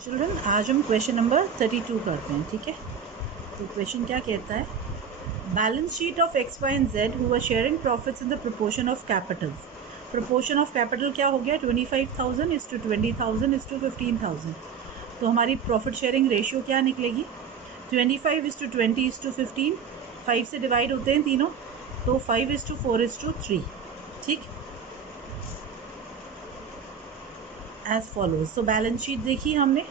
Children आज हम question number 32 करते हैं, ठीक है। तो क्वेश्चन क्या कहता है, balance sheet of X Y and Z who are sharing profits in the proportion of capitals. Proportion of capital क्या हो गया, 25,000 इज टू 20,000 इज टू 15,000। तो हमारी प्रॉफिट शेयरिंग रेशियो क्या निकलेगी, 25 इज टू 20 इज टू 15, 5 से डिवाइड होते हैं तीनों, तो 5 इज टू 4 इज टू 3, ठीक। एज फॉलोज, तो बैलेंस शीट देखी हमने,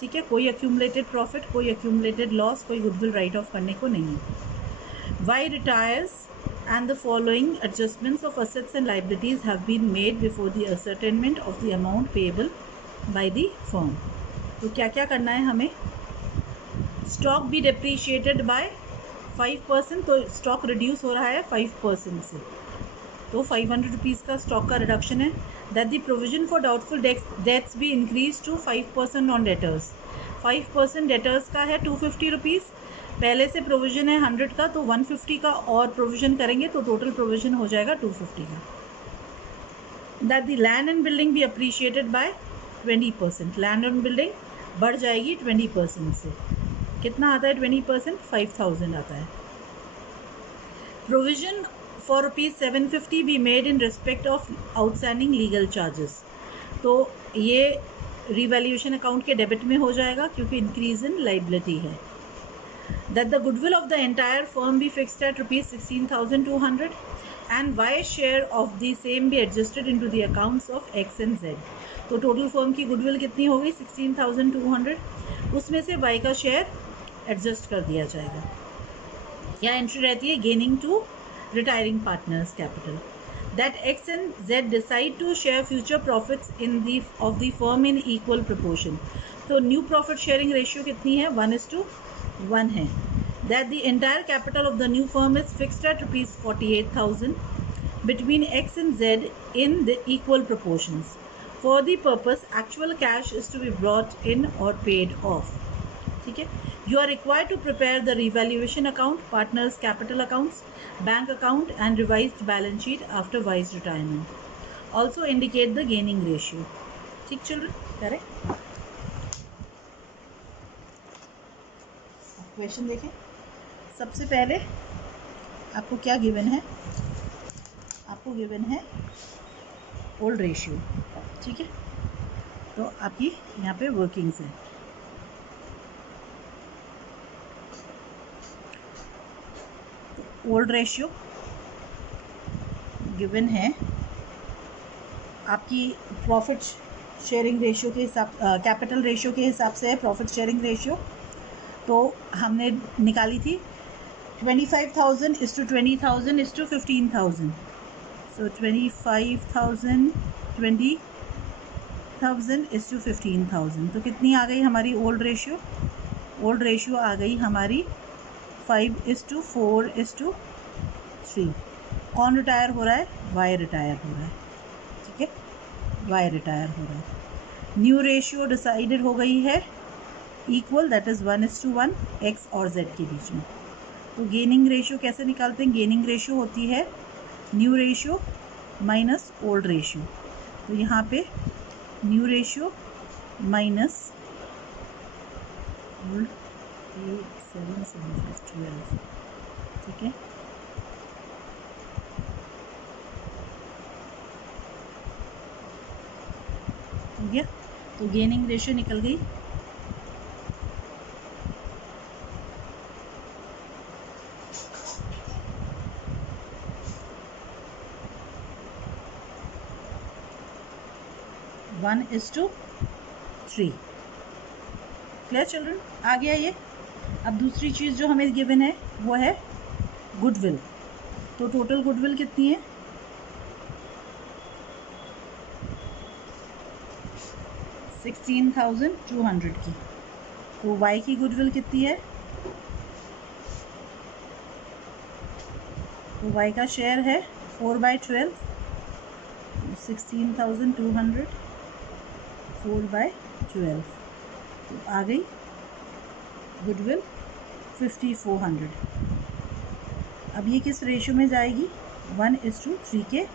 ठीक है। कोई एक्यूमुलेटेड प्रॉफिट, कोई एक्यूमुलेटेड लॉस, कोई गुडविल राइट ऑफ करने को नहीं है। Y retires and the following adjustments of assets and liabilities have been made before the ascertainment of the amount payable by the firm. तो क्या क्या करना है हमें, स्टॉक बी डिप्रिशिएटेड बाय 5%, तो स्टॉक रिड्यूस हो रहा है 5% से, तो 500 रुपीज़ का स्टॉक का रिडक्शन है। That the provision for doubtful debts be increase to 5% on debtors. 5% debtors का है 250 रुपीज़, पहले से प्रोविजन है 100 का, तो 150 का और प्रोविजन करेंगे तो टोटल प्रोविजन हो जाएगा 250 का। That the land and building be appreciated by 20%, land and building बढ़ जाएगी 20% से। कितना आता है 20%, 5,000 आता है। Provision for rupees 750 be made in respect of outstanding legal charges। तो ये रिवैल्यूएशन अकाउंट के डेबिट में हो जाएगा क्योंकि इंक्रीज इन लाइबिलिटी है। That the goodwill of the entire firm be fixed at rupees 16,200 and Y share of the same be adjusted into the accounts of X and Z। तो total firm की goodwill कितनी हो गई 16,200, उसमें से Y का share adjust कर दिया जाएगा। क्या एंट्री रहती है, gaining to retiring partners capital। That X and Z decide to share future profits of the firm in equal proportion। तो न्यू प्रॉफिट शेयरिंग रेशियो कितनी है, 1:1 है। That the entire capital of the new firm is fixed at rupees 48,000 between X and Z in the equal proportions। For the purpose, actual cash is to be brought in or paid off, ठीक है। You are required to prepare the revaluation account, partners capital accounts, bank account and revised balance sheet after Y's retirement. Also indicate the gaining ratio, ठीक children, correct. Question देखें, सबसे पहले आपको क्या given है, आपको गिवन है ओल्ड रेशियो, ठीक है। तो आपकी यहाँ पे वर्किंग्स है। ओल्ड रेशियो गिवन है आपकी प्रॉफिट शेयरिंग रेशियो के हिसाब, कैपिटल रेशियो के हिसाब से है प्रॉफिट शेयरिंग रेशियो। तो हमने निकाली थी 25,000 is to 20,000 is to 15,000। So 25,000 20,000 is to 15,000, तो कितनी आ गई हमारी ओल्ड रेशियो, ओल्ड रेशियो आ गई हमारी 5:4:3। कौन रिटायर हो रहा है, वाई रिटायर हो रहा है, ठीक है, वाई रिटायर हो रहा है। न्यू रेशियो डिसाइडेड हो गई है इक्वल, दैट इज़ 1:1 एक्स और जेड के बीच में। तो गेनिंग रेशियो कैसे निकालते हैं, गेनिंग रेशियो होती है new ratio minus old ratio. तो यहाँ पे न्यू रेशियो माइनस ओल्ड 7, 7, 12, ठीक है। हो गया, तो गेनिंग रेशियो निकल गई 1:3। क्लियर चिल्ड्रन, आ गया ये। अब दूसरी चीज़ जो हमें गिवन है वो है गुडविल। तो टोटल गुडविल कितनी है, 16,200 की। तो वाई की गुडविल कितनी है, तो वाई का शेयर है 4/12, 16,200 4/12, तो आ गई गुडविल 5,400। अब ये किस रेशियो में जाएगी, 1:3 के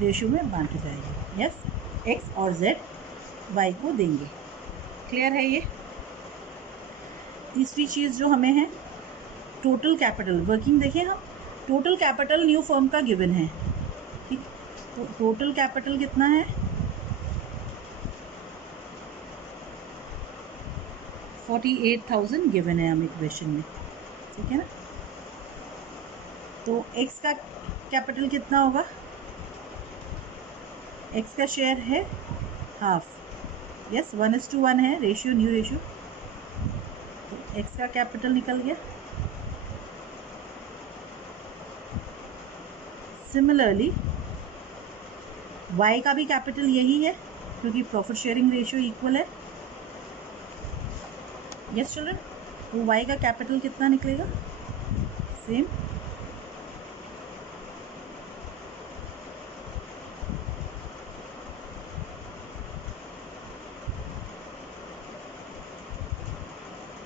रेशियो में बांटी जाएगी। यस, एक्स और जेड वाई को देंगे, क्लियर है ये। तीसरी चीज़ जो हमें है, टोटल कैपिटल वर्किंग। देखिए हम टोटल कैपिटल न्यू फर्म का गिवन है, ठीक। तो टोटल कैपिटल कितना है, 48,000 गिवन है हमें क्वेश्चन में, ठीक है ना। तो एक्स का कैपिटल कितना होगा, एक्स का शेयर है हाफ, यस 1:1 है रेशियो, न्यू रेशियो। तो एक्स का कैपिटल निकल गया। सिमिलरली वाई का भी कैपिटल यही है, क्योंकि प्रॉफिट शेयरिंग रेशियो इक्वल है, यस चिल्ड्रन। तो वाई का कैपिटल कितना निकलेगा, सेम।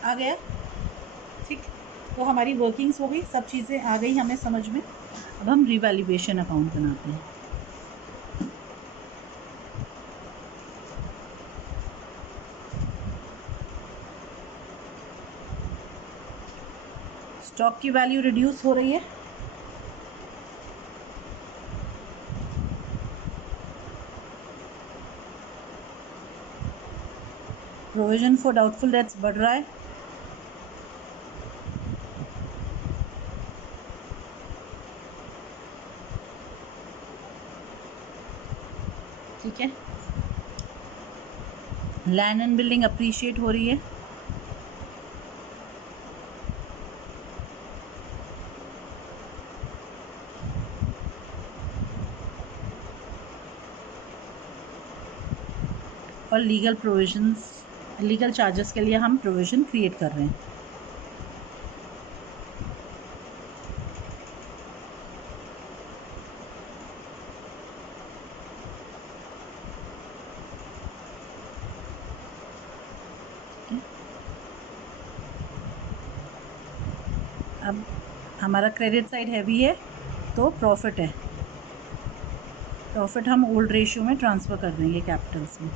आ गया, ठीक। तो हमारी वर्किंग्स हो गई, सब चीज़ें आ गई हमें समझ में। अब हम रिवैल्यूएशन अकाउंट बनाते हैं। स्टॉक की वैल्यू रिड्यूस हो रही है, प्रोविजन फॉर डाउटफुल डेट्स बढ़ रहा है, ठीक है। लैंड एंड बिल्डिंग अप्रिशिएट हो रही है, और लीगल प्रोविजंस, लीगल चार्जेस के लिए हम प्रोविजन क्रिएट कर रहे हैं। अब हमारा क्रेडिट साइड हैवी है, तो प्रॉफिट है, प्रॉफिट हम ओल्ड रेशियो में ट्रांसफ़र कर देंगे कैपिटल्स में।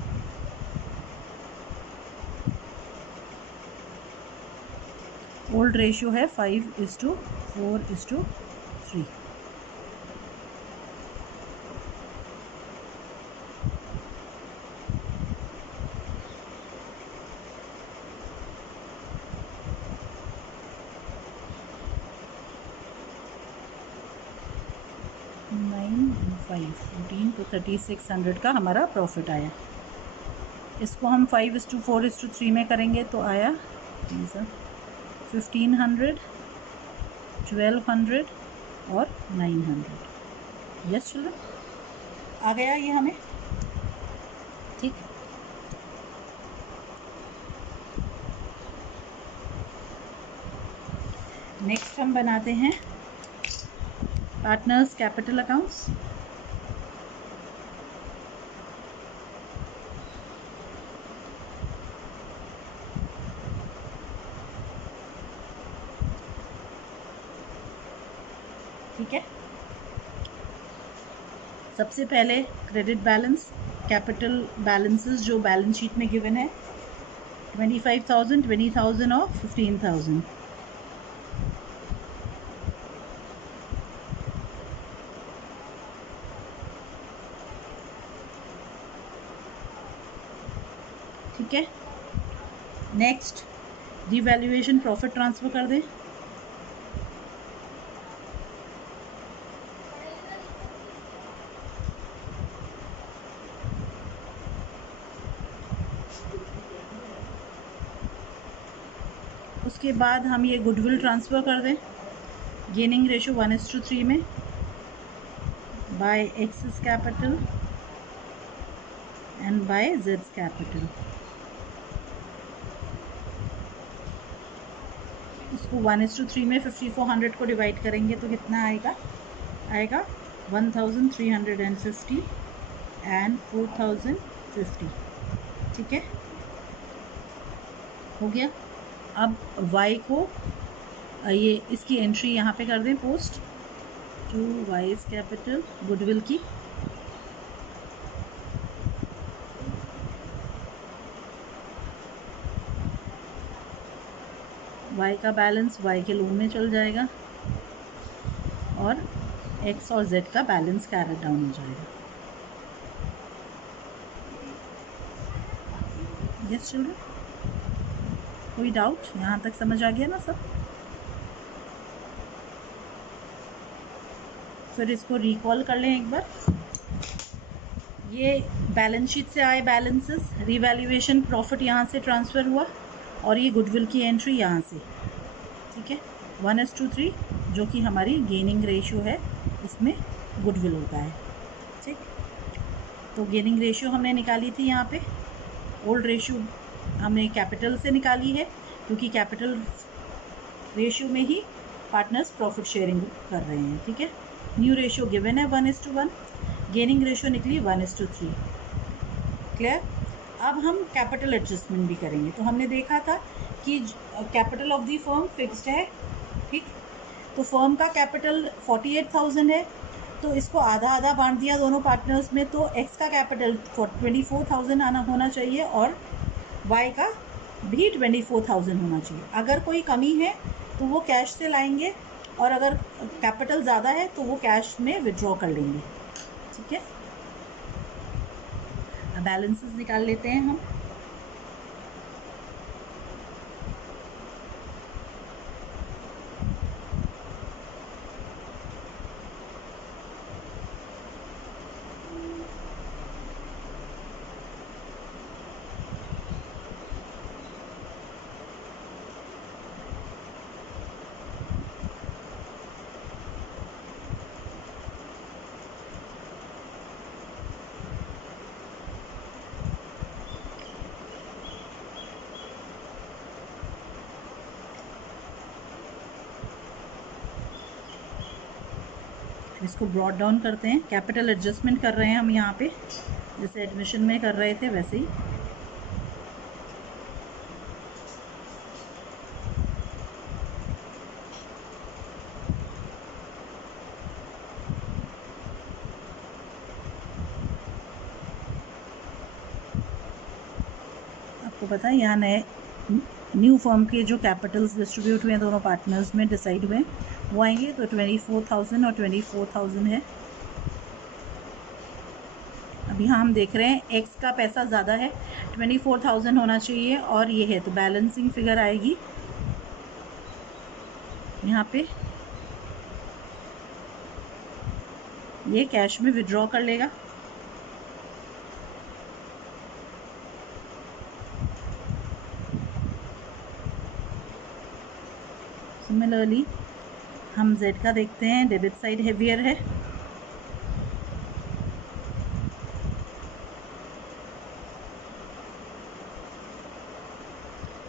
ओल्ड रेशियो है 5:4:3। फाइव 14 तो 3600 का हमारा प्रॉफिट आया। इसको हम 5:4:3 में करेंगे तो आया 1500, 1200 और 900। यस चिल्ड्रन, आ गया ये हमें, ठीक। नेक्स्ट हम बनाते हैं पार्टनर्स कैपिटल अकाउंट्स। ठीक है, सबसे पहले क्रेडिट बैलेंस, कैपिटल बैलेंसेस जो बैलेंस शीट में गिवन है, 25,000, 20,000 और 15,000। ठीक है, नेक्स्ट रिवैल्यूएशन प्रॉफिट ट्रांसफ़र कर दें। उसके बाद हम ये गुडविल ट्रांसफ़र कर दें, गेनिंग रेशो 1:3 में by X's capital and by जेड्स कैपिटल। इसको 1:3 में 5400 को डिवाइड करेंगे तो कितना आएगा, आएगा 1350 एंड 4050। ठीक है, हो गया। अब y को ये इसकी एंट्री यहाँ पे कर दें, post to Y's capital goodwill की, y का बैलेंस y के लोन में चल जाएगा और x और z का बैलेंस कैरेट डाउन हो जाएगा। यस चिल्ड्रन, कोई डाउट? यहाँ तक समझ आ गया ना सब? फिर इसको रिकॉल कर लें एक बार। ये बैलेंस शीट से आए बैलेंसेस, रिवैल्यूएशन प्रॉफिट यहाँ से ट्रांसफ़र हुआ और ये गुडविल की एंट्री यहाँ से, ठीक है। 1:3 जो कि हमारी गेनिंग रेशियो है, इसमें गुडविल होता है, ठीक। तो गेनिंग रेशियो हमने निकाली थी यहाँ पे, ओल्ड रेशियो हमने कैपिटल से निकाली है क्योंकि कैपिटल रेशियो में ही पार्टनर्स प्रॉफिट शेयरिंग कर रहे हैं, ठीक है। न्यू रेशियो गिवन है 1:1, गेनिंग रेशियो निकली 1:3। क्लियर? अब हम कैपिटल एडजस्टमेंट भी करेंगे। तो हमने देखा था कि capital of the firm fixed है, ठीक। तो फर्म का कैपिटल 48,000 है, तो इसको आधा आधा बांट दिया दोनों पार्टनर्स में। तो एक्स का कैपिटल 24,000 आना होना चाहिए और वाई का भी 24,000 होना चाहिए। अगर कोई कमी है तो वो कैश से लाएंगे और अगर कैपिटल ज़्यादा है तो वो कैश में विड्रॉ कर लेंगे, ठीक है। अब बैलेंसेस निकाल लेते हैं हम। इसको ब्रॉड डाउन करते हैं, कैपिटल एडजस्टमेंट कर रहे हैं हम यहाँ पे, जैसे एडमिशन में कर रहे थे वैसे ही। आपको पता है यहाँ नए न्यू फर्म के जो कैपिटल्स डिस्ट्रीब्यूट हुए हैं दोनों पार्टनर्स में डिसाइड हुए वो आएंगे, तो 24,000 और 24,000 है। अब यहाँ हम देख रहे हैं एक्स का पैसा ज़्यादा है, 24,000 होना चाहिए और ये है, तो बैलेंसिंग फिगर आएगी यहाँ पे। ये कैश में विड्रॉ कर लेगा, सिमिलरली हम जेड का देखते हैं, डेबिट साइड हेवियर है,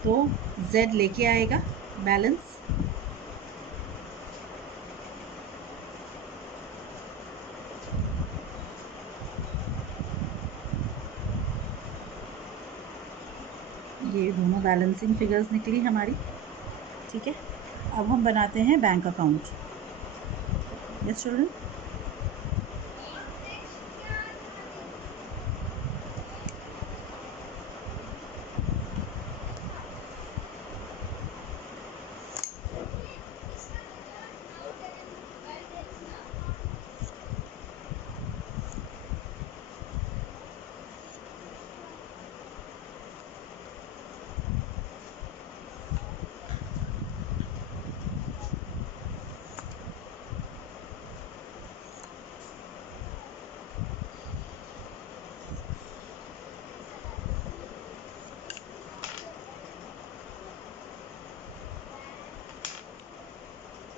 तो जेड लेके आएगा बैलेंस, ये दोनों बैलेंसिंग फिगर्स निकली हमारी, ठीक है। अब हम बनाते हैं bank account. Yes children,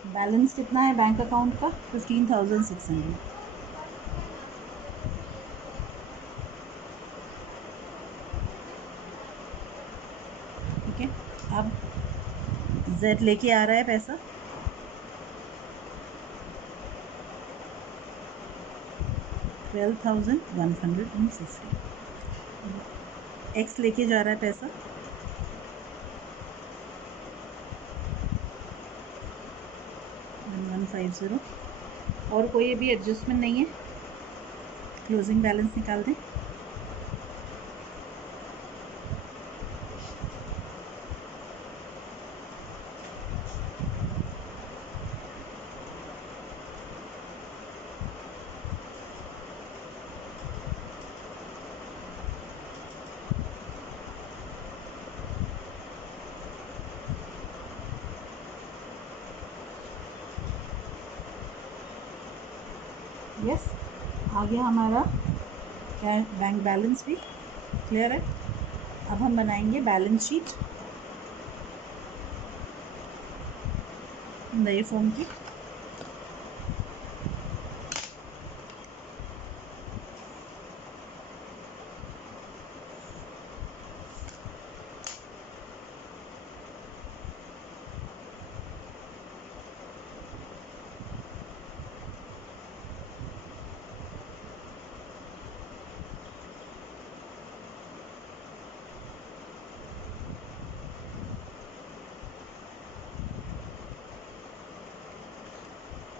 balance कितना है बैंक अकाउंट का? 15,600, ठीक है। अब जेड लेके आ रहा है पैसा, $12,150। एक्स लेके जा रहा है पैसा, 1150। और कोई भी एडजस्टमेंट नहीं है, क्लोजिंग बैलेंस निकाल दें। यस, आ गया हमारा बैंक बैलेंस भी क्लियर है। अब हम बनाएंगे बैलेंस शीट नए फॉर्म की।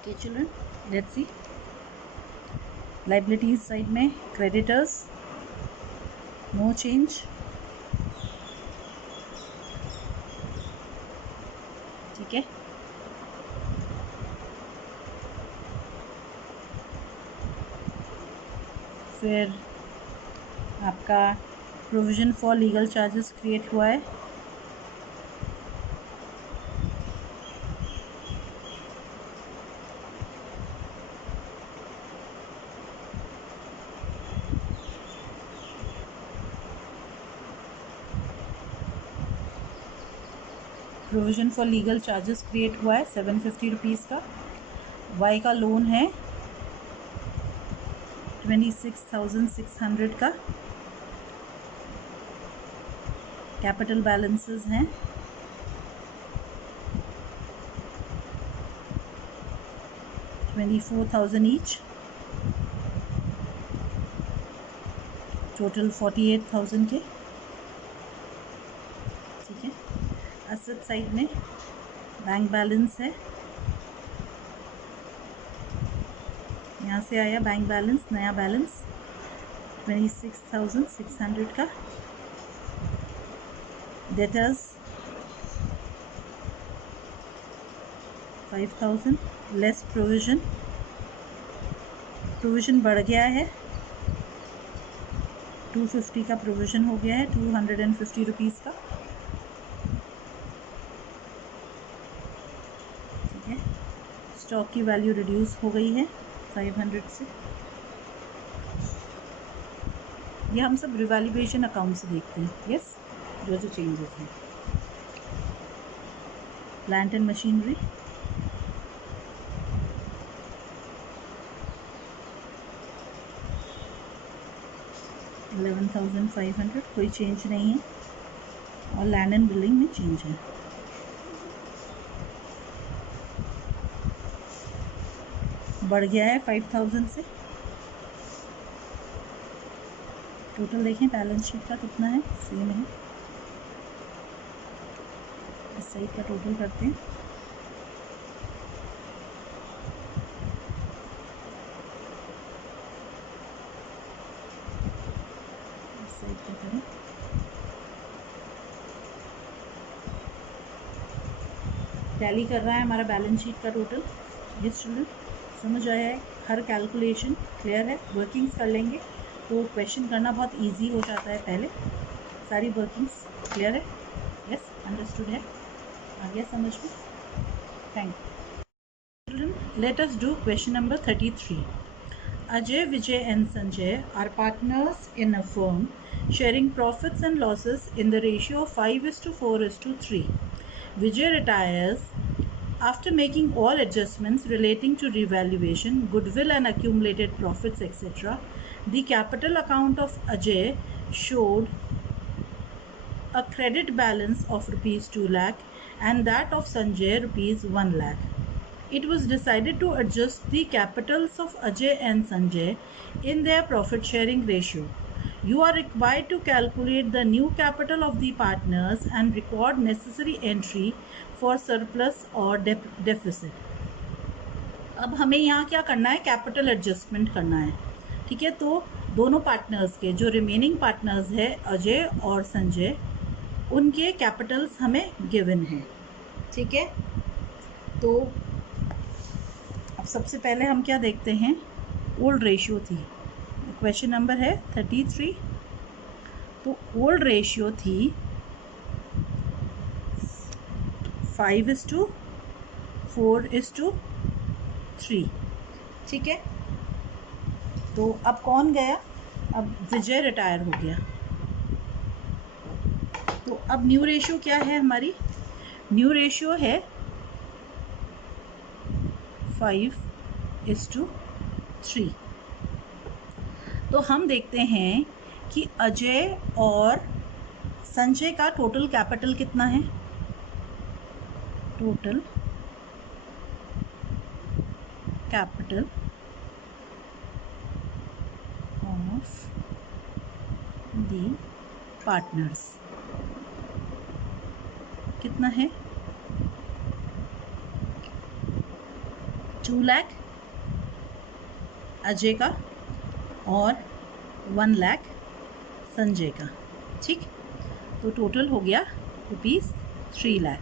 Okay children, let's see. Liabilities side में creditors no change, ठीक है। फिर आपका provision for legal charges create हुआ है। Provision for legal charges create हुआ है 750 रुपीज़ का। वाई का लोन है 26,600 का। कैपिटल बैलेंसेस हैं 24,000 ईच, टोटल 48,000 के, ठीक है। एसेट साइड में बैंक बैलेंस है, यहाँ से आया बैंक बैलेंस, नया बैलेंस 26,600 का। डेटर्स 5,000 लेस प्रोविजन, प्रोविजन बढ़ गया है 250 का प्रोविजन हो गया है 250 रुपीज़ का, ठीक है। स्टॉक की वैल्यू रिड्यूस हो गई है 500 से। ये हम सब रिवैल्यूएशन अकाउंट से देखते हैं, यस, जो जो चेंजेस हैं। प्लांट एंड मशीनरी 11,500, कोई चेंज नहीं है। और लैंड एंड बिल्डिंग में चेंज है। बढ़ गया है 5,000 से। टोटल देखें बैलेंस शीट का कितना है, सेम है। इस साइड का टोटल करते हैं। इस साइड का करें। टैली कर रहा है हमारा बैलेंस शीट का टोटल। ये स्टूडेंट समझ आया है, हर कैलकुलेशन क्लियर है। वर्किंग्स कर लेंगे तो क्वेश्चन करना बहुत इजी हो जाता है। पहले सारी वर्किंग्स क्लियर है, यस, अंडरस्टूड है, आ गया समझ में। Thank you children. Let us do question number 33. Ajay, Vijay and Sanjay are partners in a firm sharing profits and losses in the ratio of 5:4:3. Vijay retires after making all adjustments relating to revaluation, goodwill and accumulated profits, etc. The capital account of Ajay showed a credit balance of rupees 2 lakh and that of Sanjay rupees 1 lakh. It was decided to adjust the capitals of Ajay and Sanjay in their profit sharing ratio. You are required to calculate the new capital of the partners and record necessary entry for surplus or deficit. अब हमें यहाँ क्या करना है, capital adjustment करना है, ठीक है। तो दोनों पार्टनर्स के जो रिमेनिंग पार्टनर्स है अजय और संजय, उनके कैपिटल्स हमें गिवन है, ठीक है। तो अब सबसे पहले हम क्या देखते हैं, ओल्ड रेशियो थी। क्वेश्चन नंबर है 33। तो ओल्ड रेशियो थी 5:4:3, ठीक है। तो अब कौन गया? अब विजय रिटायर हो गया। तो अब न्यू रेशियो क्या है हमारी? न्यू रेशियो है 5:3। तो हम देखते हैं कि अजय और संजय का टोटल कैपिटल कितना है? Total capital of the partners कितना है? 2 लाख अजय का और 1 लाख संजय का। ठीक, तो टोटल हो गया ₹3 लाख।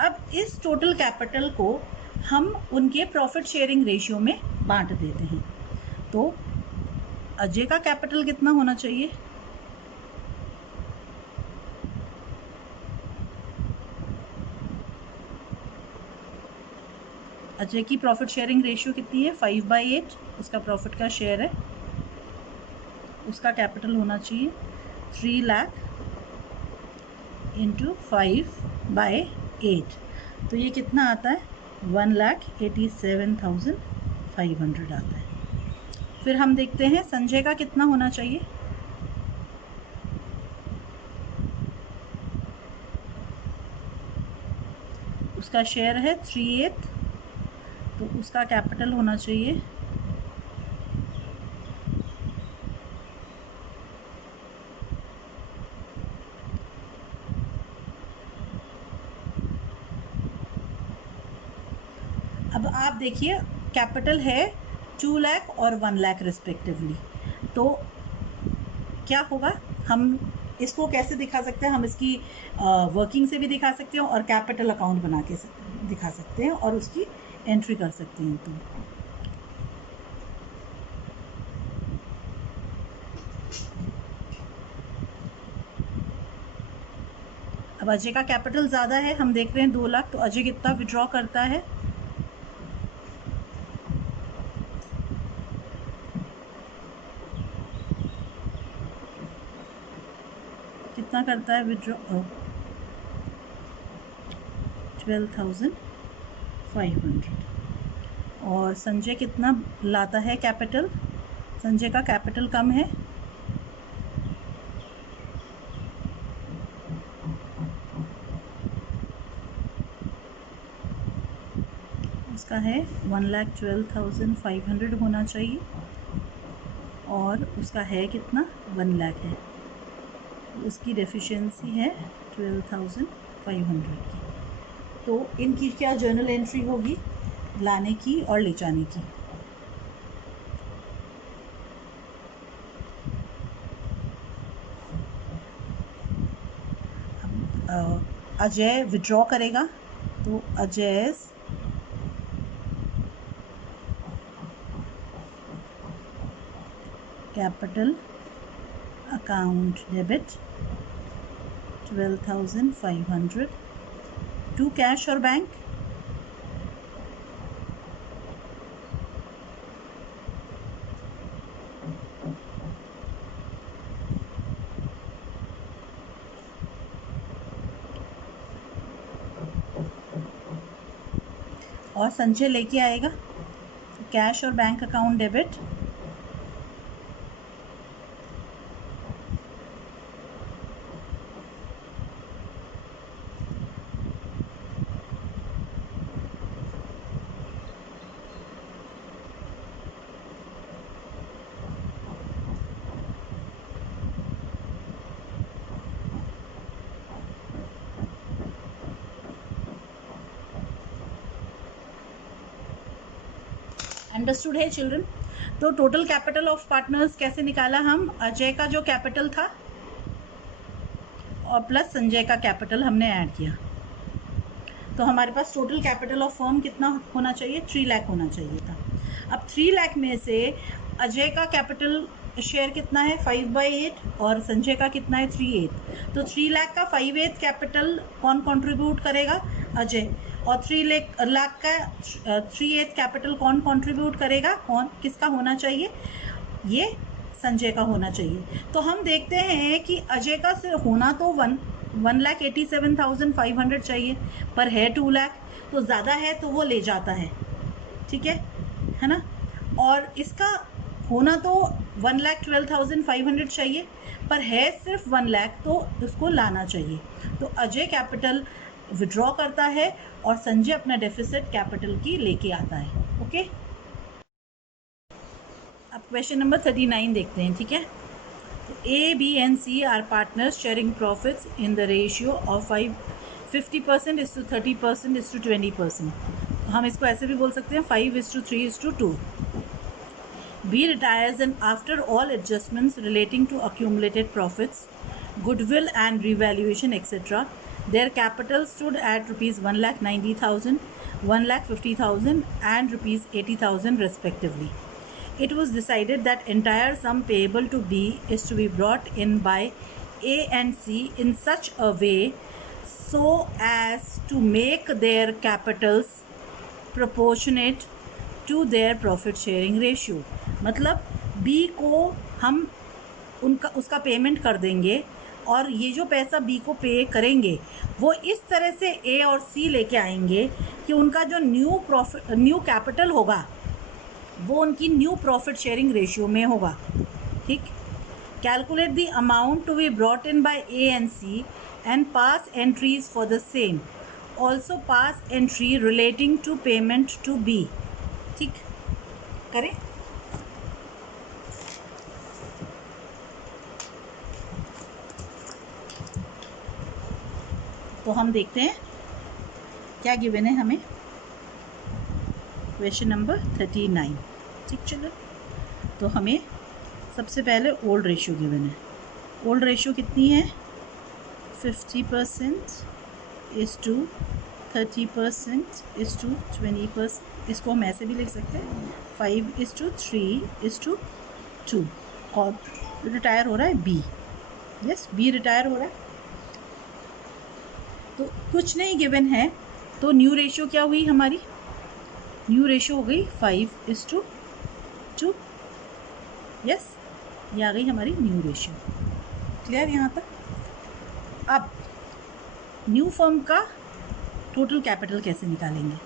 अब इस टोटल कैपिटल को हम उनके प्रॉफिट शेयरिंग रेशियो में बांट देते हैं। तो अजय का कैपिटल कितना होना चाहिए? अजय की प्रॉफिट शेयरिंग रेशियो कितनी है? 5/8 उसका प्रॉफिट का शेयर है। उसका कैपिटल होना चाहिए 3 लाख इंटू 5/8। तो ये कितना आता है? 1,87,500 आता है। फिर हम देखते हैं संजय का कितना होना चाहिए। उसका शेयर है 3/8, तो उसका कैपिटल होना चाहिए अब आप देखिए कैपिटल है 2 लाख और 1 लाख रिस्पेक्टिवली। तो क्या होगा? हम इसको कैसे दिखा सकते हैं? हम इसकी वर्किंग से भी दिखा सकते हैं और कैपिटल अकाउंट बना के दिखा सकते हैं और उसकी एंट्री कर सकते हैं। तो अब अजय का कैपिटल ज़्यादा है, हम देख रहे हैं 2 लाख। तो अजय कितना विड्रॉ करता है? कितना करता है विड्रॉ? 12,500। और संजय कितना लाता है कैपिटल? संजय का कैपिटल कम है, उसका है 1,12,500 होना चाहिए और उसका है कितना? 1 लाख है। उसकी डेफिशिएंसी है 12,500 की। तो इनकी क्या जर्नल एंट्री होगी? लाने की और ले जाने की। अजय विड्रॉ करेगा, तो Ajay capital account debit 12,500 to cash और बैंक। और संजय लेके आएगा कैश और बैंक अकाउंट डेबिट अंडरस्टूड है चिल्ड्रन? तो टोटल कैपिटल ऑफ पार्टनर्स कैसे निकाला हम? अजय का जो कैपिटल था और प्लस संजय का कैपिटल हमने ऐड किया। तो हमारे पास टोटल कैपिटल ऑफ फर्म कितना होना चाहिए? 3 लाख होना चाहिए था। अब 3 लाख में से अजय का कैपिटल शेयर कितना है 5/8 और संजय का कितना है 3/8। तो 3 लाख का 5/8 कैपिटल कौन कंट्रीब्यूट करेगा? अजय। और 3 लाख का 3/8 कैपिटल कौन कंट्रीब्यूट करेगा? कौन किसका होना चाहिए? ये संजय का होना चाहिए। तो हम देखते हैं कि अजय का होना तो 1,87,500 चाहिए, पर है 2 लाख, तो ज़्यादा है तो वो ले जाता है, ठीक है ना। और इसका होना तो 1,12,500 चाहिए, पर है सिर्फ 1 लाख, तो उसको लाना चाहिए। तो अजय कैपिटल विड्रॉ करता है और संजय अपना डेफिसिट कैपिटल की लेके आता है। ओके, अब क्वेश्चन नंबर 39 देखते हैं, ठीक है। तो A, B and C are partners sharing profits in the ratio of 50% is to 30% is to 20%। हम इसको ऐसे भी बोल सकते हैं 5:3:2। B retires and after all adjustments relating to accumulated profits, goodwill and revaluation etc., their capital stood at rupees 1,90,000, 1,50,000 and rupees 80,000 respectively. It was decided that entire sum payable to B is to be brought in by A and C in such a way so as to make their capitals proportionate to their profit sharing ratio। मतलब B को हम उसका payment कर देंगे और ये जो पैसा B को पे करेंगे वो इस तरह से A और C लेके आएंगे कि उनका जो न्यू कैपिटल होगा वो उनकी न्यू प्रॉफिट शेयरिंग रेशियो में होगा, ठीक। Calculate the amount to be brought in by A and C and pass entries for the same, also pass entry relating to payment to B, ठीक। करें। तो हम देखते हैं क्या गिवन है हमें। क्वेश्चन नंबर 39, ठीक। चलो, तो हमें सबसे पहले ओल्ड रेशियो गिवन है। ओल्ड रेशियो कितनी है? 50% इज टू 30% इज टू 20%। इसको हम ऐसे भी लिख सकते हैं 5:3:2। और रिटायर हो रहा है बी, यस बी रिटायर हो रहा है। तो कुछ नहीं गिवन है, तो न्यू रेशियो क्या हुई हमारी? न्यू रेशियो हो गई 5:2। यस, ये आ गई हमारी न्यू रेशियो। क्लियर यहाँ तक? अब न्यू फर्म का टोटल कैपिटल कैसे निकालेंगे?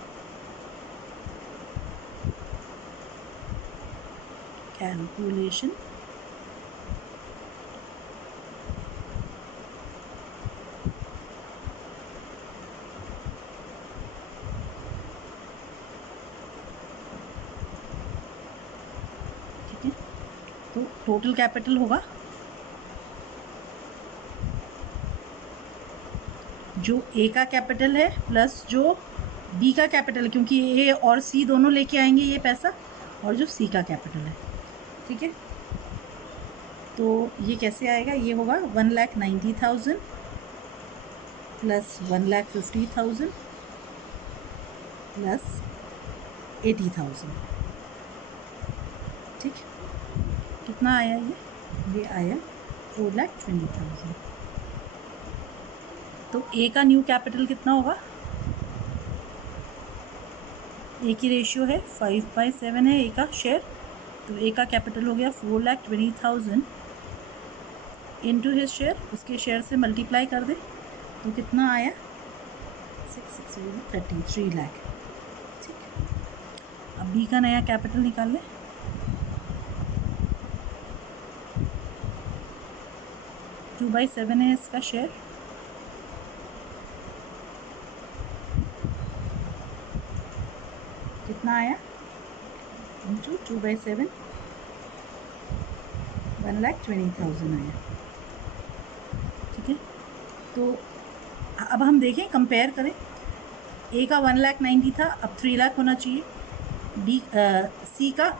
कैलकुलेशन ठीक है। तो टोटल कैपिटल होगा जो ए का कैपिटल है प्लस जो बी का कैपिटल, क्योंकि ए और सी दोनों लेके आएंगे ये पैसा, और जो सी का कैपिटल है, ठीक है। तो ये कैसे आएगा? ये होगा 1,90,000 प्लस 1,50,000 प्लस 80,000, ठीक। कितना आया ये आया 4,20,000। तो ए का न्यू कैपिटल कितना होगा? ए की रेशियो है 5/7 है ए का शेयर, तो ए का कैपिटल हो गया 4,20,000 इंटू हिज शेयर, उसके शेयर से मल्टीप्लाई कर दे तो कितना आया 33 लाख, ठीक। अब बी का नया कैपिटल निकाल लें। टू बाई 7 है इसका शेयर, कितना आया इंटू 2/7 1,20,000 आया, ठीक है। तो अब हम देखें, कंपेयर करें। ए का 1,90,000 था, अब 3 लाख होना चाहिए। बी सी का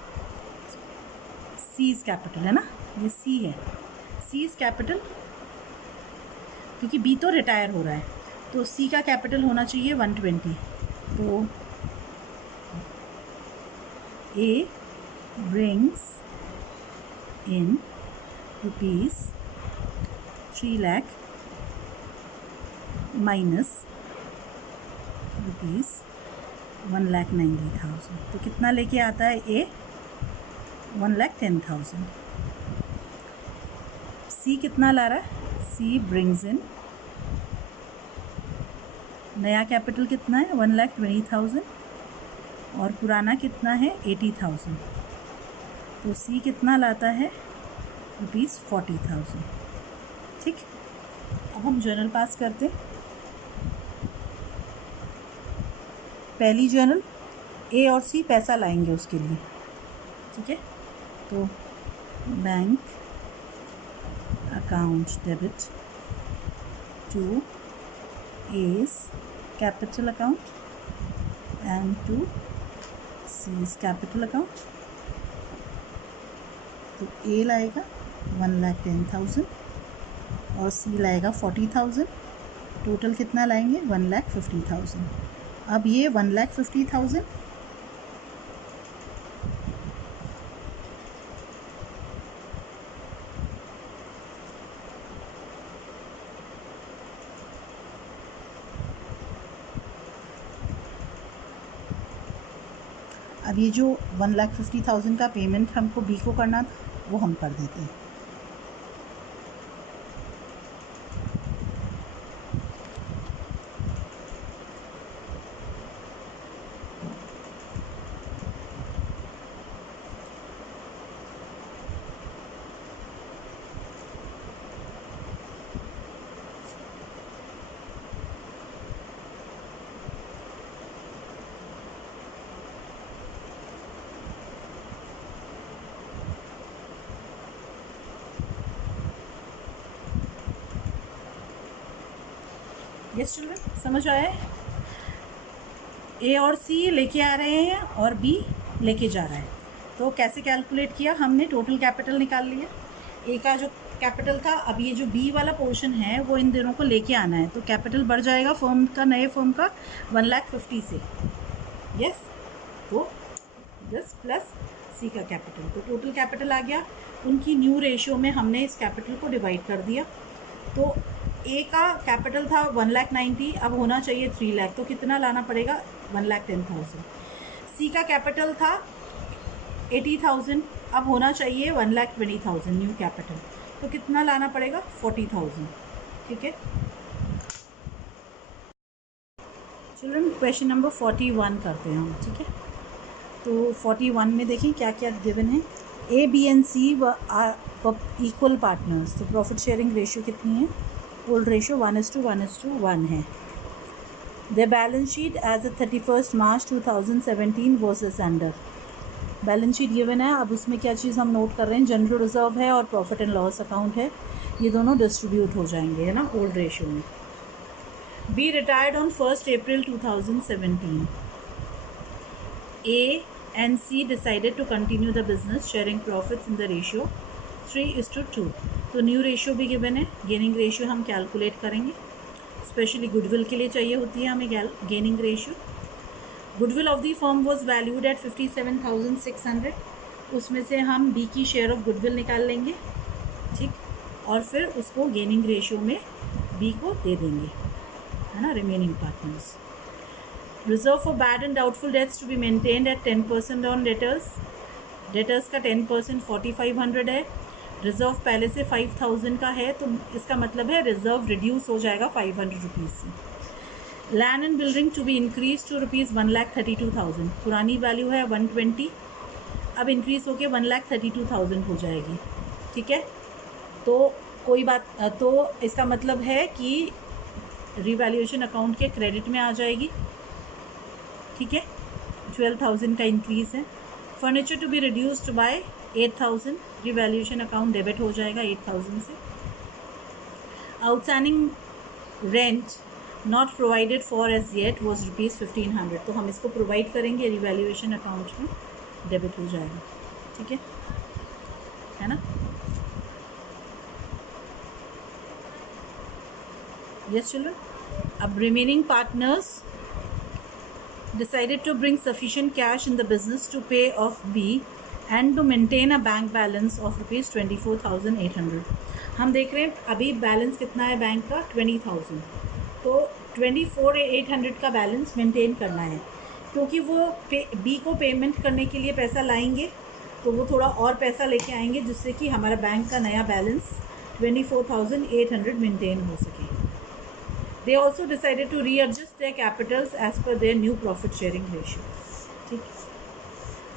सीज कैपिटल है ना, ये सी है, सीज कैपिटल, क्योंकि बी तो रिटायर हो रहा है तो सी का कैपिटल होना चाहिए 120। तो ए brings in rupees 3 lakh minus rupees 1,90,000। तो कितना लेके आता है ए? 1,10,000। सी कितना ला रहा है? सी ब्रिंग्स इन, नया कैपिटल कितना है? 1,20,000 और पुराना कितना है? 80,000। तो सी कितना लाता है? रुपीज़ 40,000। ठीक, अब हम जर्नल पास करते। पहली जर्नल, ए और सी पैसा लाएंगे उसके लिए। ठीक है, तो bank account debit to A's capital account and to C's capital account. तो ए लाएगा 1,10,000 और सी लाएगा 40,000। टोटल कितना लाएंगे? 1,50,000। अब ये 1,50,000 अब ये जो 1,50,000 का पेमेंट हमको बी को करना था वो हम कर देते हैं। यस चिल्ड्रन, समझ आया है? ए और सी लेके आ रहे हैं और बी लेके जा रहा है। तो कैसे कैलकुलेट किया हमने? टोटल कैपिटल निकाल लिया। ए का जो कैपिटल था, अब ये जो बी वाला पोर्शन है वो इन दोनों को लेके आना है। तो कैपिटल बढ़ जाएगा फर्म का, नए फर्म का 1,50,000 से। यस, तो दस प्लस सी का कैपिटल, तो टोटल कैपिटल आ गया। उनकी न्यू रेशियो में हमने इस कैपिटल को डिवाइड कर दिया। तो ए का कैपिटल था 1,90,000, अब होना चाहिए 3 लाख। तो कितना लाना पड़ेगा? 1,10,000। सी का कैपिटल था 80,000, अब होना चाहिए 1,20,000 न्यू कैपिटल। तो कितना लाना पड़ेगा? 40,000। ठीक है चिल्ड्रन, क्वेश्चन नंबर 41 करते हैं हम। ठीक है, तो 41 में देखें क्या क्या गिवन है। A, B and C equal partners, तो प्रॉफिट शेयरिंग रेशियो कितनी है? ओल्ड रेशियो 1:1:1 है। The balance sheet as a 31 March 2017 was as under. Balance sheet given है, अब उसमें क्या चीज़ हम नोट कर रहे हैं? जनरल रिजर्व है और प्रॉफिट एंड लॉस अकाउंट है, ये दोनों डिस्ट्रीब्यूट हो जाएंगे, है ना, ओल्ड रेशियो में। B retired on 1 April 2017। A and C decided to continue the business, sharing profits in the ratio 3:2। तो न्यू रेशियो भी गिवन है, गेनिंग रेशियो हम कैलकुलेट करेंगे। स्पेशली गुडविल के लिए चाहिए होती है हमें gaining ratio. Goodwill of the firm was valued at 57,600। उसमें से हम बी की शेयर ऑफ गुडविल निकाल लेंगे। ठीक, और फिर उसको गेनिंग रेशियो में बी को दे देंगे, है ना, remaining partners. Reserve for bad and doubtful debts to be maintained at 10% on debtors. Debtors का 10% 4,500 है। रिजर्व पहले से 5,000 का है, तो इसका मतलब है रिजर्व रिड्यूस हो जाएगा 500 रुपीज़ से। Land and building to be increase to rupees 1,32,000। पुरानी वैल्यू है 120, अब इंक्रीज होके 1,32,000 हो जाएगी। ठीक है, तो कोई बात, तो इसका मतलब है कि रिवैल्यूएशन अकाउंट के क्रेडिट में आ जाएगी। ठीक है, 12,000 का इंक्रीज है। Furniture to be reduced by 8,000, revaluation account debit हो जाएगा 8,000 से। Outstanding rent not provided for as yet was rupees 1,500, तो हम इसको प्रोवाइड करेंगे, रिवैल्यूएशन अकाउंट में डेबिट हो जाएगा। ठीक है ना? यस चिल्ड्रन, अब remaining partners decided to bring sufficient cash in the business to pay off B and to maintain a bank balance of ₹24,800। हम देख रहे हैं अभी बैलेंस कितना है बैंक का 20,000, तो 24,800 का बैलेंस मेंटेन करना है, क्योंकि वो बी को पेमेंट करने के लिए पैसा लाएंगे, तो वो थोड़ा और पैसा लेके आएंगे जिससे कि हमारा बैंक का नया बैलेंस 24,800 मेंटेन हो सके। They also decided to readjust their capitals as per their new profit sharing ratio. ठीक है।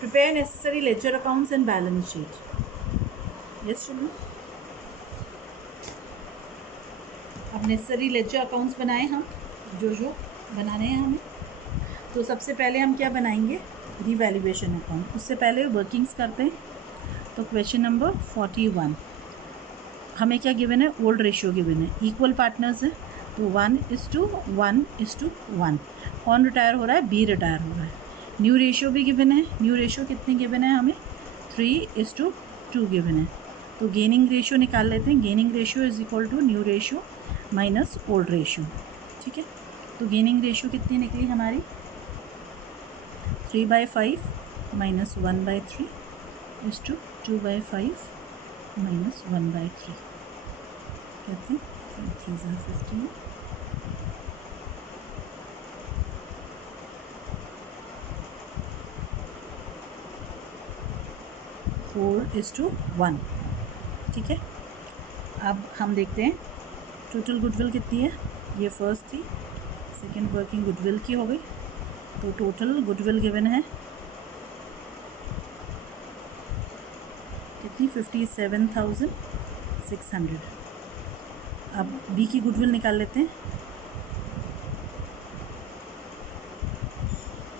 Prepare necessary ledger accounts and balance sheet. Yes, children. अब नेसेसरी लेजर अकाउंट्स बनाए हम, जो बनाने हैं हमें। तो सबसे पहले हम क्या बनाएंगे, रिवैल्यूएशन अकाउंट। उससे पहले वर्किंग्स करते हैं। तो क्वेश्चन नंबर 41 हमें क्या गिवन है, ओल्ड रेशियो गिवन है, इक्वल पार्टनर्स है, तो 1:1:1। कौन रिटायर हो रहा है, बी रिटायर हो रहा है। न्यू रेशियो भी गिवन है, न्यू रेशियो कितने गिवन है हमें, 3:2 गिवन है। तो गेनिंग रेशियो निकाल लेते हैं, gaining ratio is equal to new ratio minus old ratio. ठीक है, तो गेनिंग रेशियो कितनी निकली हमारी, 3/5 माइनस 1/3 इज टू 2/5 माइनस 1/3। कहते हैं 3 × 15, 4:1। ठीक है, अब हम देखते हैं टोटल गुडविल कितनी है। ये फर्स्ट थी, सेकेंड वर्किंग गुडविल की हो गई, तो टोटल गुडविल गिवन है कितनी, 57,600। अब बी की गुडविल निकाल लेते हैं,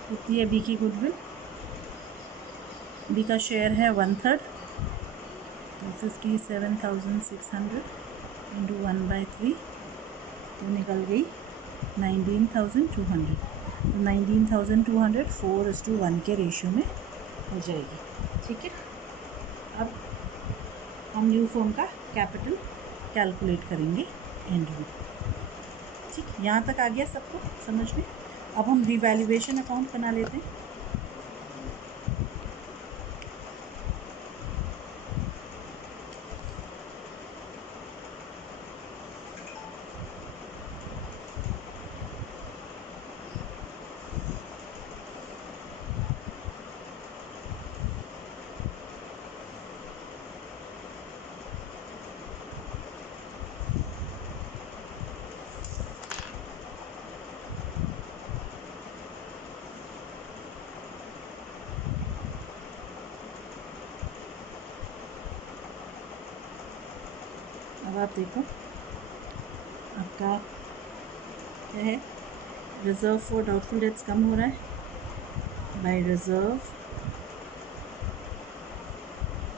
कितनी है बी की गुडविल, बी का शेयर है 1/3, तो 57,600 इंटू 1/3, तो निकल गई 19,200। तो 19,200 4:1 के रेशियो में हो जाएगी। ठीक है, अब हम न्यू फर्म का कैपिटल कैलकुलेट करेंगे एंड में। ठीक, यहाँ तक आ गया सबको समझ में। अब हम रिवैल्यूएशन अकाउंट बना लेते हैं। अब आप देखो आपका क्या है, रिजर्व फॉर डाउटफुल डेट्स कम हो रहा है by reserve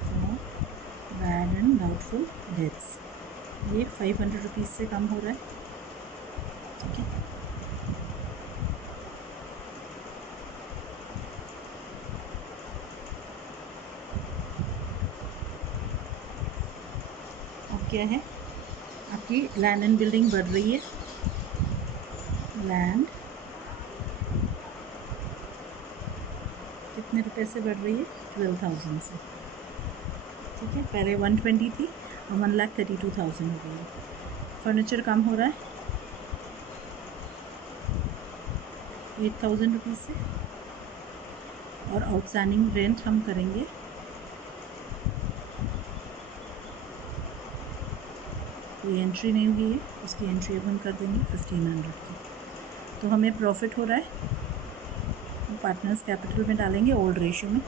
for bad and doubtful debts, ये 500 रुपीज़ से कम हो रहा है। ठीक है, अब क्या है, आपकी लैंड एंड बिल्डिंग बढ़ रही है, लैंड कितने रुपए से बढ़ रही है, 12,000 से। ठीक है, पहले 120 थी और 1,32,000 हो गई है। फर्नीचर कम हो रहा है 8,000 रुपीज़ से, और आउटस्टैंडिंग रेंट हम करेंगे कोई एंट्री नहीं हुई है, उसकी एंट्री अब हम कर देंगे 1,500 की। तो हमें प्रॉफिट हो रहा है, हम पार्टनर्स कैपिटल में डालेंगे ओल्ड रेशियो में।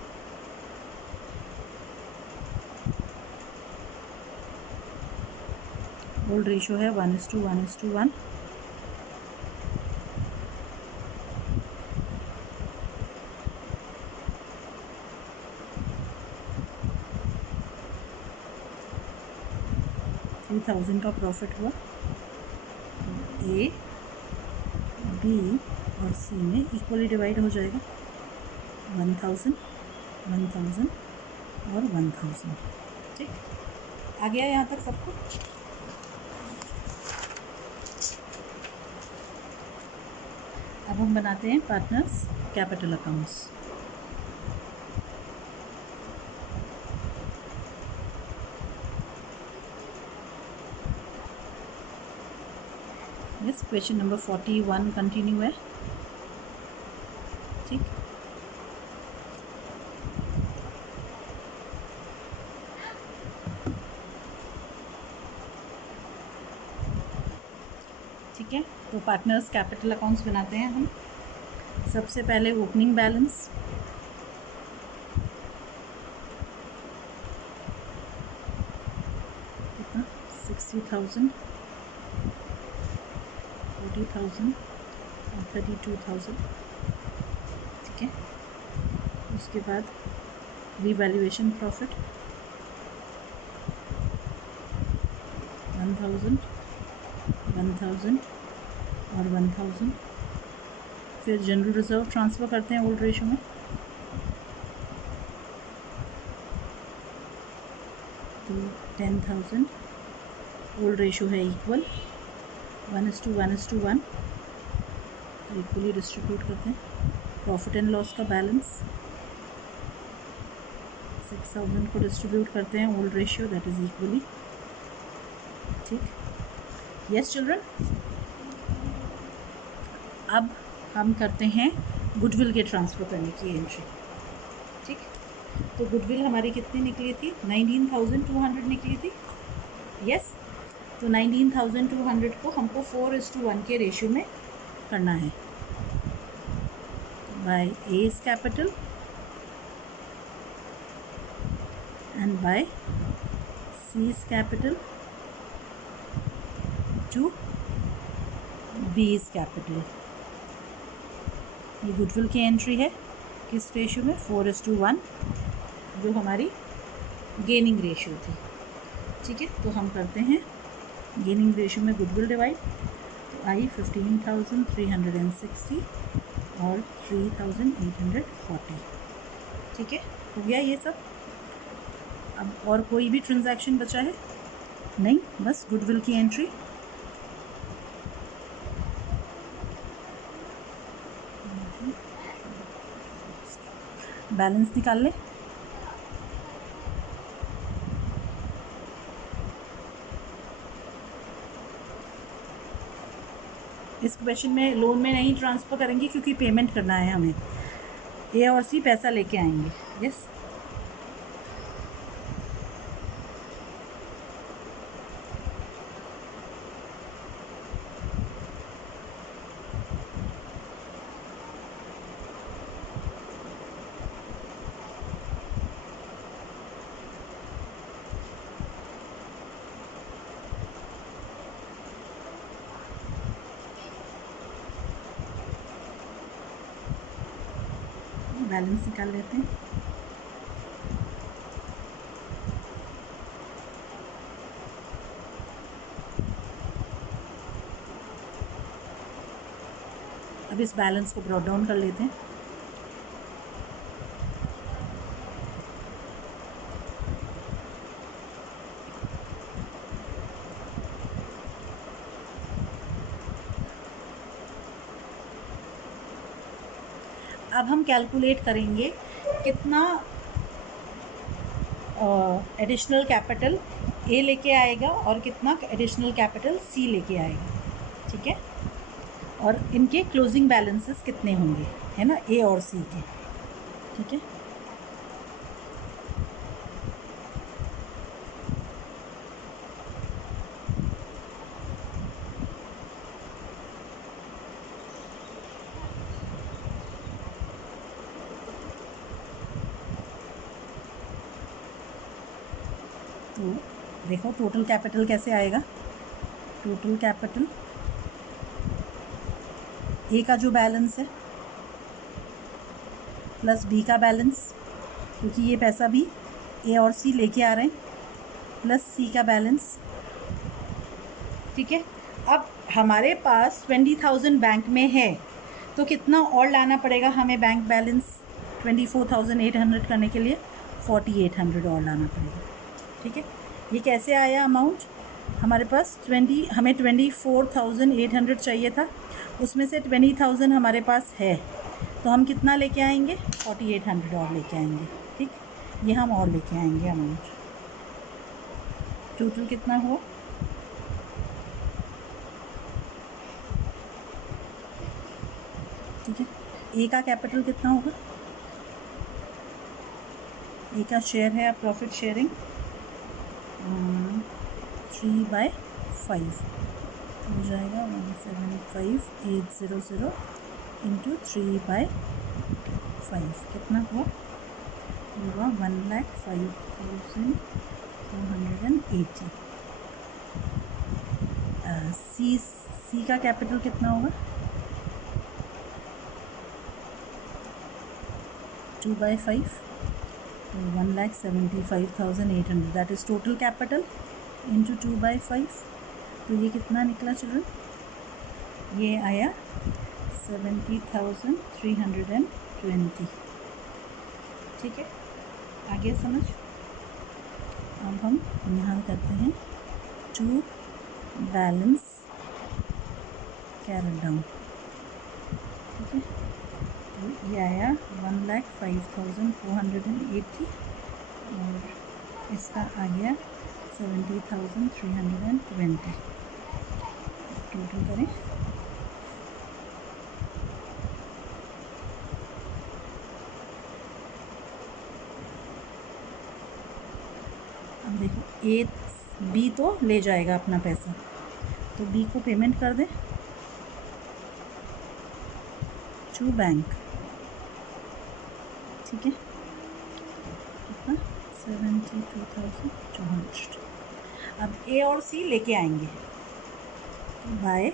ओल्ड रेशियो है 1:1:1। $3,000 का प्रॉफिट हुआ, ए बी और सी में इक्वली डिवाइड हो जाएगा, 1,000 1,000 और 1,000। ठीक, आ गया यहाँ तक सबको। अब हम बनाते हैं partners capital accounts. Question number 41 continue है, ठीक। ठीक है, तो पार्टनर्स कैपिटल अकाउंट्स बनाते हैं हम। सबसे पहले ओपनिंग बैलेंस, कितना 60,000, 40,000 और 32,000, ठीक है। उसके बाद रीवैल्यूएशन प्रॉफिट 1,000, 1,000 और 1,000। फिर जनरल रिजर्व ट्रांसफ़र करते हैं ओल्ड रेशो में, तो 10,000। ओल्ड रेशो है इक्वल 1:1:1, तो इक्वली डिस्ट्रीब्यूट करते हैं। प्रॉफिट एंड लॉस का बैलेंस 6,000 को डिस्ट्रीब्यूट करते हैं old ratio, that is equally, ठीक। यस चिल्ड्रन, अब हम करते हैं गुडविल के ट्रांसफ़र करने की एंट्री, ठीक। तो गुडविल हमारी कितनी निकली थी, 19,200 निकली थी, यस। तो 19,200 को हमको 4:1 के रेशियो में करना है, by X's capital and by C's capital to B's capital। ये गुडविल की एंट्री है, किस रेशियो में, 4:1, जो हमारी गेनिंग रेशियो थी, ठीक है। तो हम करते हैं गेनिंग रेशियो में गुडविल डिवाइड, तो आई 15,360 और 3,840, ठीक है। हो गया ये सब। अब और कोई भी ट्रांजैक्शन बचा है नहीं, बस गुडविल की एंट्री। बैलेंस निकाल लें, इस क्वेश्चन में लोन में नहीं ट्रांसफ़र करेंगे क्योंकि पेमेंट करना है हमें, ए और सी पैसा लेके आएंगे, यस। बैलेंस निकाल लेते हैं, अब इस बैलेंस को ब्रॉट डाउन कर लेते हैं। अब हम कैलकुलेट करेंगे कितना एडिशनल कैपिटल ए लेके आएगा और कितना एडिशनल कैपिटल सी लेके आएगा, ठीक है। और इनके क्लोजिंग बैलेंसेस कितने होंगे, है ना, ए और सी के, ठीक है। तो देखो टोटल कैपिटल कैसे आएगा, टोटल कैपिटल ए का जो बैलेंस है प्लस बी का बैलेंस, क्योंकि ये पैसा भी ए और सी लेके आ रहे हैं, प्लस सी का बैलेंस, ठीक है। अब हमारे पास 20,000 बैंक में है, तो कितना और लाना पड़ेगा हमें बैंक बैलेंस 24,800 करने के लिए, 4,800 और लाना पड़ेगा, ठीक है। ये कैसे आया अमाउंट, हमारे पास हमें 24,800 चाहिए था, उसमें से 20,000 हमारे पास है, तो हम कितना लेके आएंगे, 4,800 और लेके आएंगे, ठीक। ये हम और लेके आएंगे अमाउंट, टोटल कितना हुआ, ठीक है। ए का कैपिटल कितना होगा? ए का शेयर है प्रॉफिट शेयरिंग 3/5 हो जाएगा 175,800 इंटू 3/5 कितना हुआ? 1,05,480। सी का कैपिटल कितना होगा? 2/5 तो 1,75,800 that is total capital into 2/5 तो ये कितना निकला चिल्ड्रन? ये आया 70,320। ठीक है, आगे समझ। अब हम यहाँ करते हैं टू बैलेंस कैरेट डाउन। ठीक है, तो ये आया 1,05,480 और इसका आ गया 70,320। टोटल करें अब देखो ए बी तो ले जाएगा अपना पैसा, तो बी को पेमेंट कर दे टू बैंक। ठीक है, कितना? 72,200। अब ए और सी लेके आएंगे बाय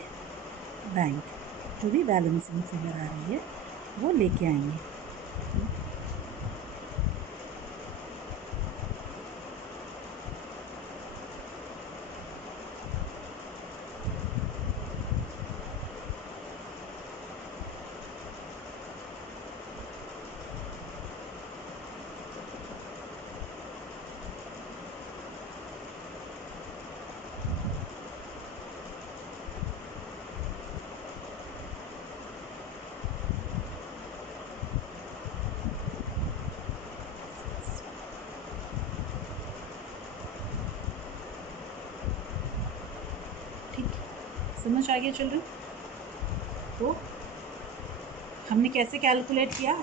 बैंक, जो भी बैलेंसिंग फिगर आ रही है वो लेके आएंगे। समझ आ गया चिल्ड्रन? तो हमने कैसे कैलकुलेट किया?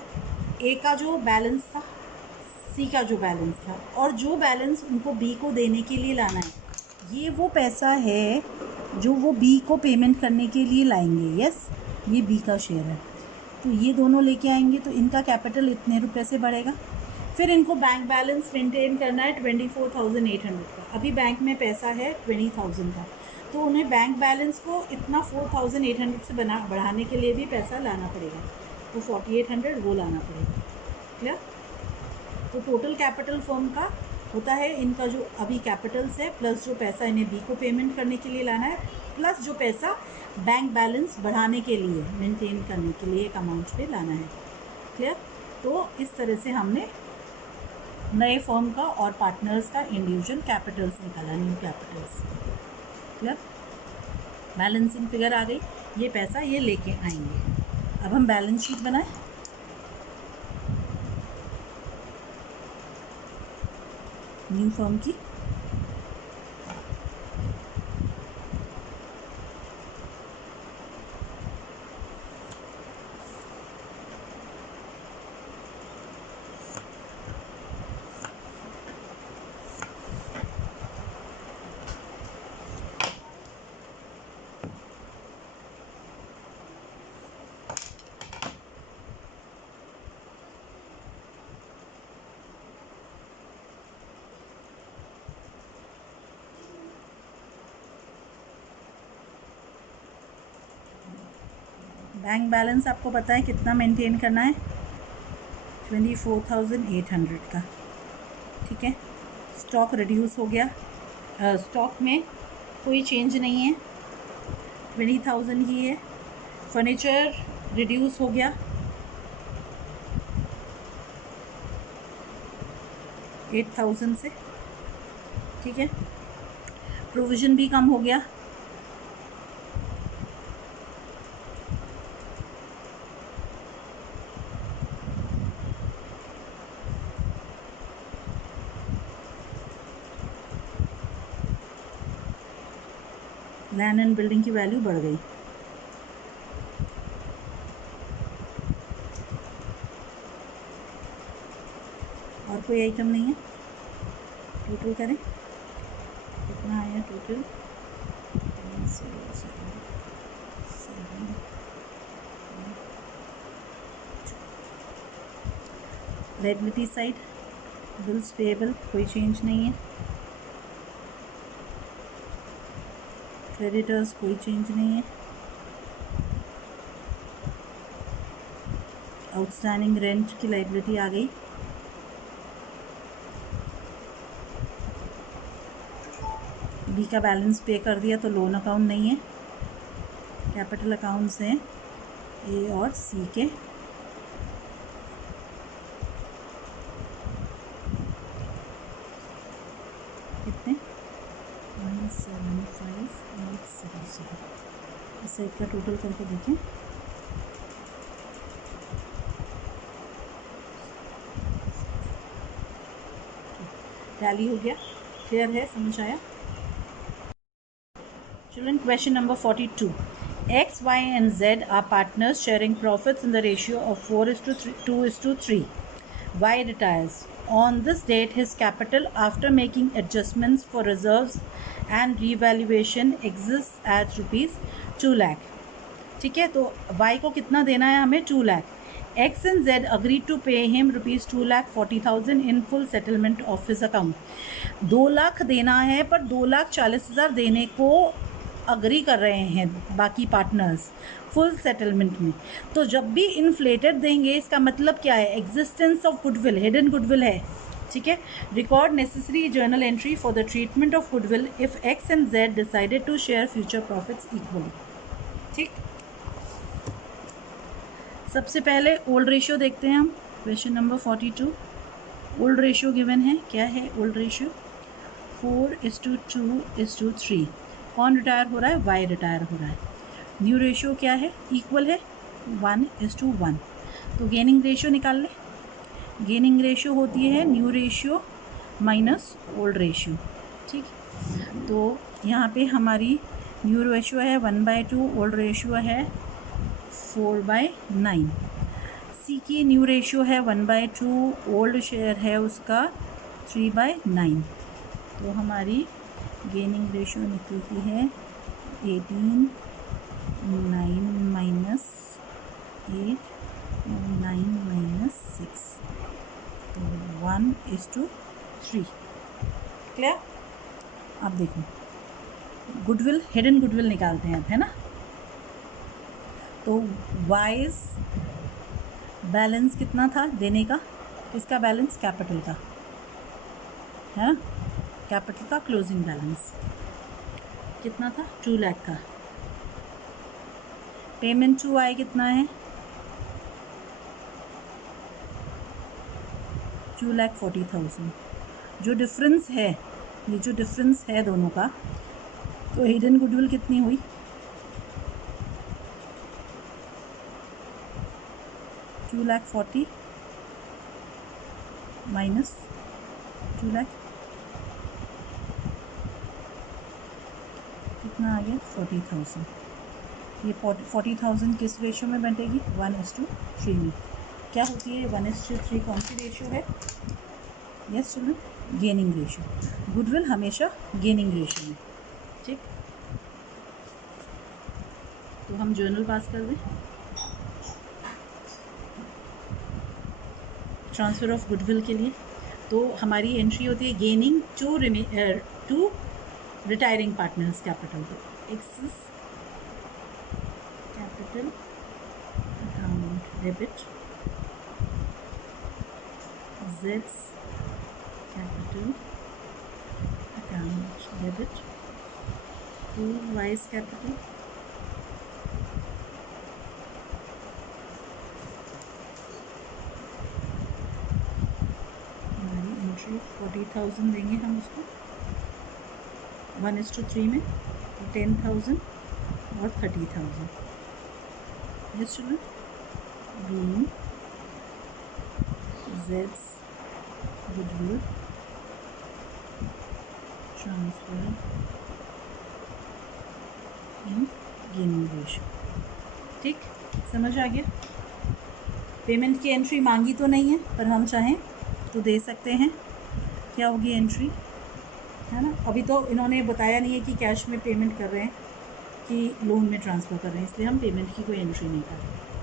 ए का जो बैलेंस था, सी का जो बैलेंस था, और जो बैलेंस उनको बी को देने के लिए लाना है, ये वो पैसा है जो वो बी को पेमेंट करने के लिए लाएंगे। यस, ये बी का शेयर है, तो ये दोनों लेके आएंगे, तो इनका कैपिटल इतने रुपए से बढ़ेगा। फिर इनको बैंक बैलेंस मेंटेन करना है 24,800 का। अभी बैंक में पैसा है 20,000 का, तो उन्हें बैंक बैलेंस को इतना 4,800 से बढ़ाने के लिए भी पैसा लाना पड़ेगा, तो 4,800 वो लाना पड़ेगा। क्लियर? तो टोटल कैपिटल फर्म का होता है इनका जो अभी कैपिटल्स है प्लस जो पैसा इन्हें बी को पेमेंट करने के लिए लाना है, प्लस जो पैसा बैंक बैलेंस बढ़ाने के लिए, मेंटेन करने के लिए एक अमाउंट पे लाना है। क्लियर? तो इस तरह से हमने नए फर्म का और पार्टनर्स का इंडिविजुअल कैपिटल्स निकाला, new capitals. Clear? Balancing figure आ गई, ये पैसा ये लेके आएंगे। अब हम बैलेंस शीट बनाएं। न्यू फर्म की बैंक बैलेंस आपको पता है कितना मेंटेन करना है? 24,800 का। ठीक है, स्टॉक रिड्यूस हो गया, स्टॉक में कोई चेंज नहीं है, 20,000 ही है। फर्नीचर रिड्यूस हो गया 8,000 से। ठीक है, प्रोविज़न भी कम हो गया, लैंड एंड बिल्डिंग की वैल्यू बढ़ गई। कोई आइटम नहीं है। टोटल करें, कितना आया total? 307। Liability side, bills payable कोई चेंज नहीं है, क्रेडिटर्स कोई चेंज नहीं है, आउटस्टैंडिंग रेंट की लायबिलिटी आ गई, बी का बैलेंस पे कर दिया तो लोन अकाउंट नहीं है, कैपिटल अकाउंट्स हैं ए और सी के। कितने? 175800। इस साइड का टोटल करके देखें। टैली हो गया, क्लियर है, समझ आया? Children, question number 42. X, Y and Z are partners sharing profits in the ratio of 4:2:3. Y retires. On this date, his capital after making adjustments for reserves and revaluation exists at ₹2 lakh. ठीक है, तो Y को कितना देना है हमें? 2 lakh. X and Z agreed to pay him ₹2,40,000 in full settlement of his account. 2 lakh देना है पर 2,40,000 देने को अग्री कर रहे हैं बाकी पार्टनर्स फुल सेटलमेंट में। तो जब भी इन्फ्लेटेड देंगे इसका मतलब क्या है? Existence of goodwill, hidden goodwill है। ठीक है, record necessary journal entry for the treatment of goodwill if X and Z decided to share future profits equally. ठीक, सबसे पहले ओल्ड रेशियो देखते हैं हम। Question number 42, old ratio given है। क्या है ओल्ड रेशियो? 4:2:3। कौन रिटायर हो रहा है? वाई रिटायर हो रहा है। न्यू रेशियो क्या है? इक्वल है 1:1। तो गेनिंग रेशियो निकाल ले। गेनिंग रेशियो होती है new ratio minus old ratio. ठीक, तो यहाँ पे हमारी न्यू रेशियो है 1/2, ओल्ड रेशियो है 4/9। सी की न्यू रेशियो है 1/2, ओल्ड शेयर है उसका 3/9। तो हमारी गेनिंग रेशियो निकलती है 18, 9 माइनस 8, 9 माइनस 6, तो 1:3। क्लियर? अब देखो गुडविल, हिडन गुडविल निकालते हैं अब, है ना। तो वाइज बैलेंस कितना था देने का? किसका बैलेंस? कैपिटल का, है ना। कैपिटल का क्लोजिंग बैलेंस कितना था? 2 लाख का। पेमेंट टू आई कितना है? 2,40,000। जो डिफरेंस है, ये जो डिफरेंस है दोनों का, तो हिडन गुडविल कितनी हुई? 2,40,000 माइनस 2 लाख, कितना आ गया? 40,000। ये 40,000 किस रेशियो में बंटेगी? 1:3 में। क्या होती है 1:3? कौन सी रेशियो है? Yes children, gaining ratio. Goodwill हमेशा गेनिंग रेशियो में। ठीक, तो हम जर्नल पास कर दें। ट्रांसफ़र ऑफ गुडविल के लिए तो हमारी एंट्री होती है gaining to retiring partners capital. X's capital account debit, जेड्स capital account debit to Y's capital हमारी एंट्री 40,000 देंगे हम उसको 1:3 में, 10,000 और 30,000। Yes children, being Z's goodwill transfer in gaining ratio। ठीक, समझ आ गया? पेमेंट की एंट्री मांगी तो नहीं है, पर हम चाहें तो दे सकते हैं। क्या होगी एंट्री, है ना। अभी तो इन्होंने बताया नहीं है कि कैश में पेमेंट कर रहे हैं कि लोन में ट्रांसफ़र कर रहे हैं, इसलिए हम पेमेंट की कोई एंट्री नहीं कर रहे हैं।